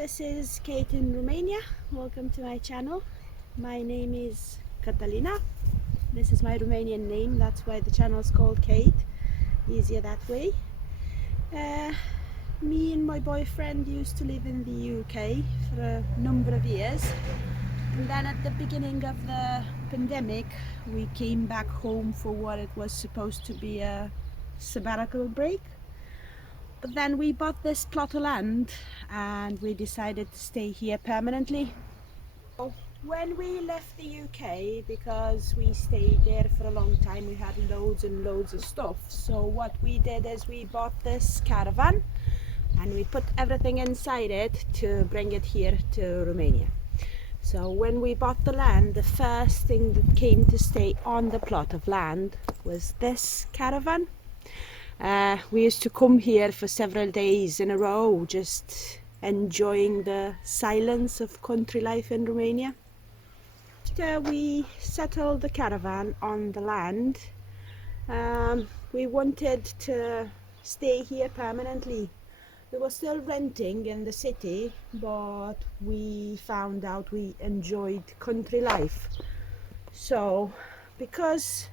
this is Kate in Romania. Welcome to my channel. My name is Catalina. This is my Romanian name, that's why the channel is called Kate. Easier that way. Me and my boyfriend used to live in the UK for a number of years. And then at the beginning of the pandemic, we came back home for what it was supposed to be a sabbatical break. But then we bought this plot of land and we decided to stay here permanently. When we left the UK, because we stayed there for a long time, we had loads and loads of stuff. So what we did is we bought this caravan and we put everything inside it to bring it here to Romania. So when we bought the land, the first thing that came to stay on the plot of land was this caravan. We used to come here for several days in a row, just enjoying the silence of country life in Romania. After we settled the caravan on the land, we wanted to stay here permanently. We were still renting in the city, but we found out we enjoyed country life. So, because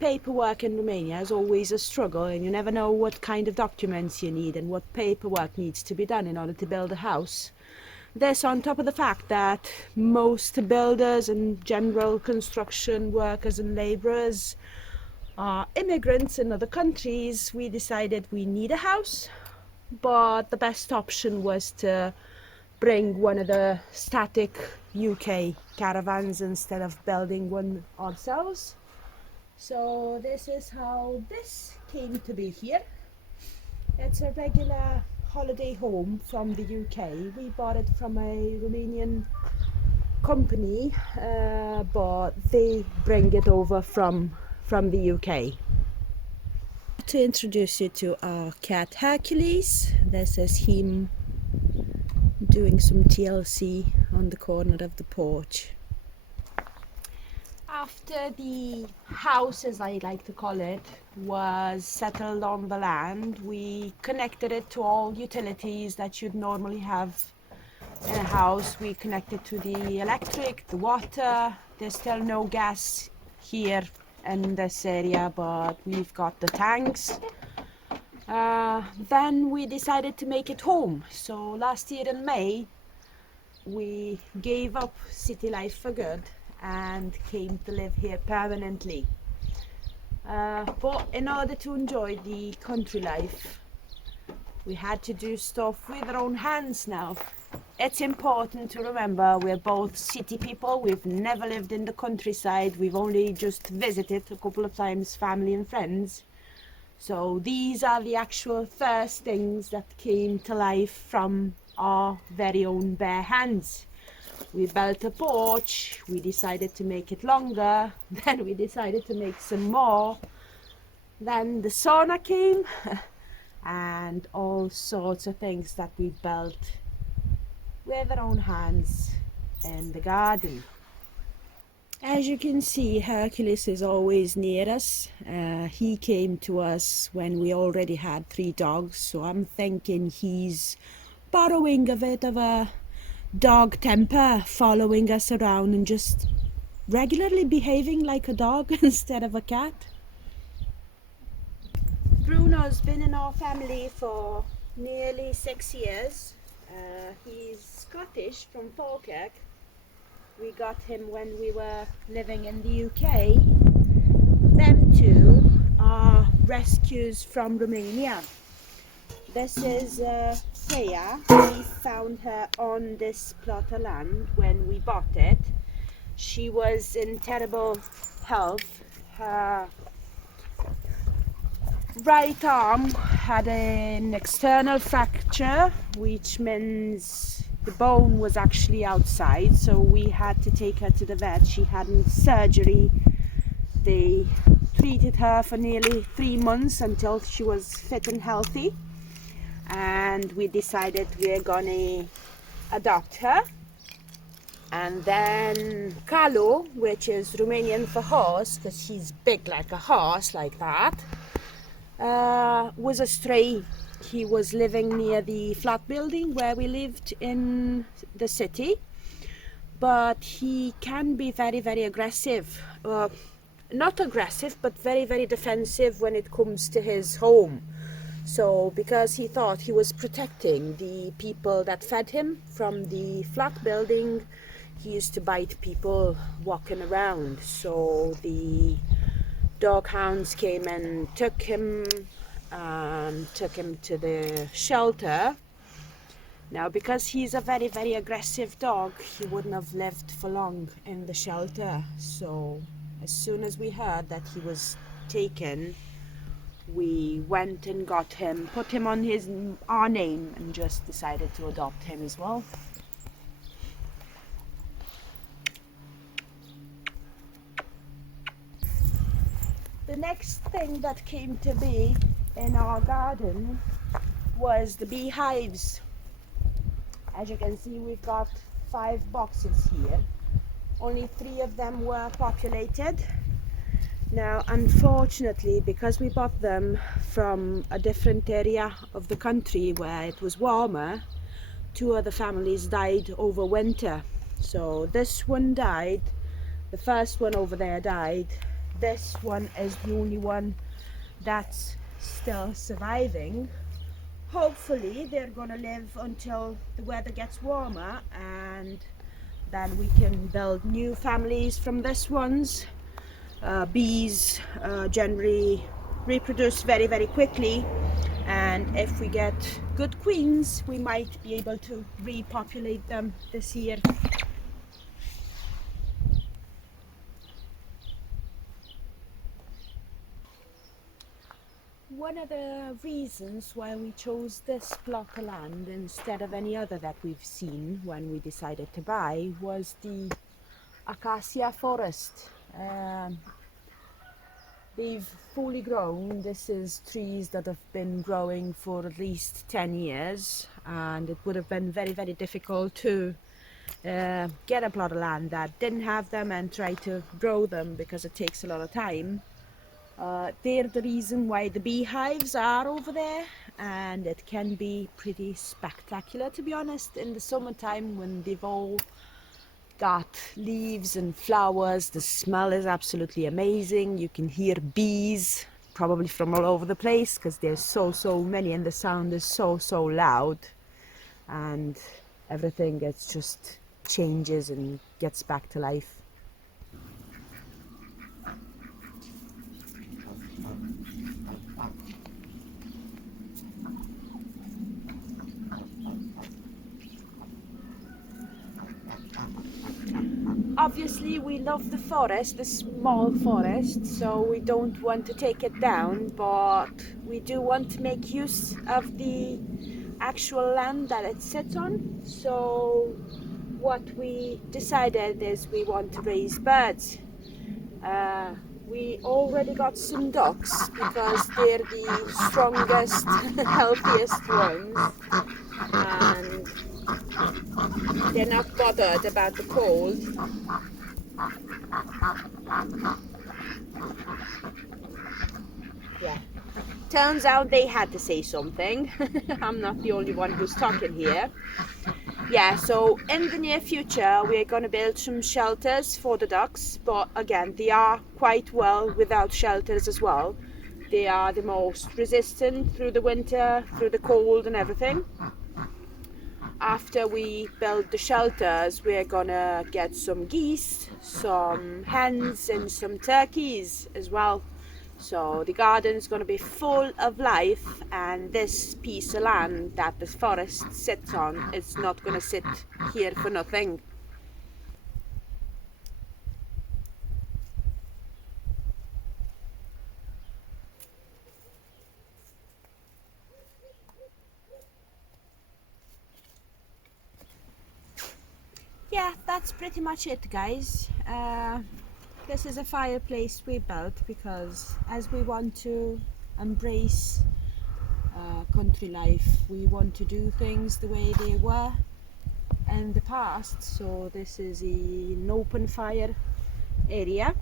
paperwork in Romania is always a struggle and you never know what kind of documents you need and what paperwork needs to be done in order to build a house. This on top of the fact that most builders and general construction workers and labourers are immigrants in other countries, we decided we need a house, but the best option was to bring one of the static UK caravans instead of building one ourselves. So this is how this came to be here. It's a regular holiday home from the UK. We bought it from a Romanian company, but they bring it over from the UK. To introduce you to our cat Hercules. This is him doing some TLC on the corner of the porch. After the house, as I like to call it, was settled on the land, we connected it to all utilities that you'd normally have in a house. We connected to the electric, the water. There's still no gas here in this area, but we've got the tanks. Then we decided to make it home. So last year in May, we gave up city life for good and came to live here permanently. But in order to enjoy the country life, we had to do stuff with our own hands now. It's important to remember we're both city people. We've never lived in the countryside. We've only just visited a couple of times, family and friends. So these are the actual first things that came to life from our very own bare hands. We built a porch, we decided to make it longer, then we decided to make some more. Then the sauna came and all sorts of things that we built with our own hands in the garden. As you can see, Hercules is always near us. He came to us when we already had 3 dogs, so I'm thinking he's borrowing a bit of a dog temper, following us around and just regularly behaving like a dog instead of a cat. Bruno's been in our family for nearly 6 years. He's Scottish from Falkirk. We got him when we were living in the UK. Them two are rescues from Romania. This is Freya. We found her on this plot of land when we bought it. She was in terrible health. Her right arm had an external fracture, which means the bone was actually outside, so we had to take her to the vet. She had surgery. They treated her for nearly 3 months until she was fit and healthy. And we decided we're gonna adopt her. And then Kalu, which is Romanian for horse, because she's big like a horse, like that, was a stray He was living near the flat building where we lived in the city, but he can be very, very aggressive. Not aggressive, but very, very defensive when it comes to his home. So because he thought he was protecting the people that fed him from the flat building, he used to bite people walking around. So the dog hounds came and took him to the shelter. Now, because he's a very, very aggressive dog, he wouldn't have lived for long in the shelter. So as soon as we heard that he was taken, we went and got him, put him on our name, and just decided to adopt him as well. The next thing that came to be in our garden was the beehives. As you can see, we've got 5 boxes here. Only 3 of them were populated. Now, unfortunately, because we bought them from a different area of the country where it was warmer, 2 other families died over winter. So this one died, the first one over there died. This one is the only one that's still surviving. Hopefully they're gonna live until the weather gets warmer, and then we can build new families from this ones. Bees generally reproduce very, very quickly, and if we get good queens, we might be able to repopulate them this year. One of the reasons why we chose this plot of land instead of any other that we've seen when we decided to buy was the acacia forest. They've fully grown. This is trees that have been growing for at least 10 years, and it would have been very, very difficult to get a plot of land that didn't have them and try to grow them, because it takes a lot of time. They're the reason why the beehives are over there, and it can be pretty spectacular, to be honest, in the summertime when they've all got leaves and flowers. The smell is absolutely amazing. You can hear bees probably from all over the place because there's so many, and the sound is so loud, and everything gets just changes and gets back to life. Obviously we love the forest, the small forest, so we don't want to take it down, but we do want to make use of the actual land that it sits on. So what we decided is we want to raise birds. We already got some ducks because they're the strongest, healthiest ones, and they're not bothered about the cold. Yeah. Turns out they had to say something. I'm not the only one who's talking here. Yeah, so in the near future we're going to build some shelters for the ducks, but again, they are quite well without shelters as well. They are the most resistant through the winter, through the cold and everything. After we build the shelters, we're gonna get some geese, some hens and some turkeys as well. So the garden is going to be full of life, and this piece of land that the forest sits on is not going to sit here for nothing. Yeah, that's pretty much it, guys. This is a fireplace we built because as we want to embrace country life, we want to do things the way they were in the past. So this is an open fire area.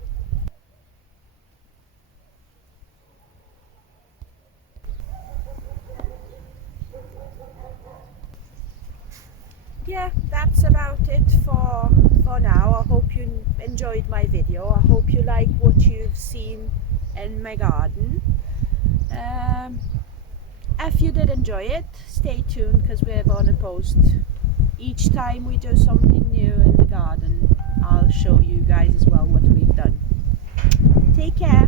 that's about it for now. I hope you enjoyed my video. I hope you like what you've seen in my garden. If you did enjoy it, stay tuned because we're going to post each time we do something new in the garden. I'll show you guys as well what we've done. Take care.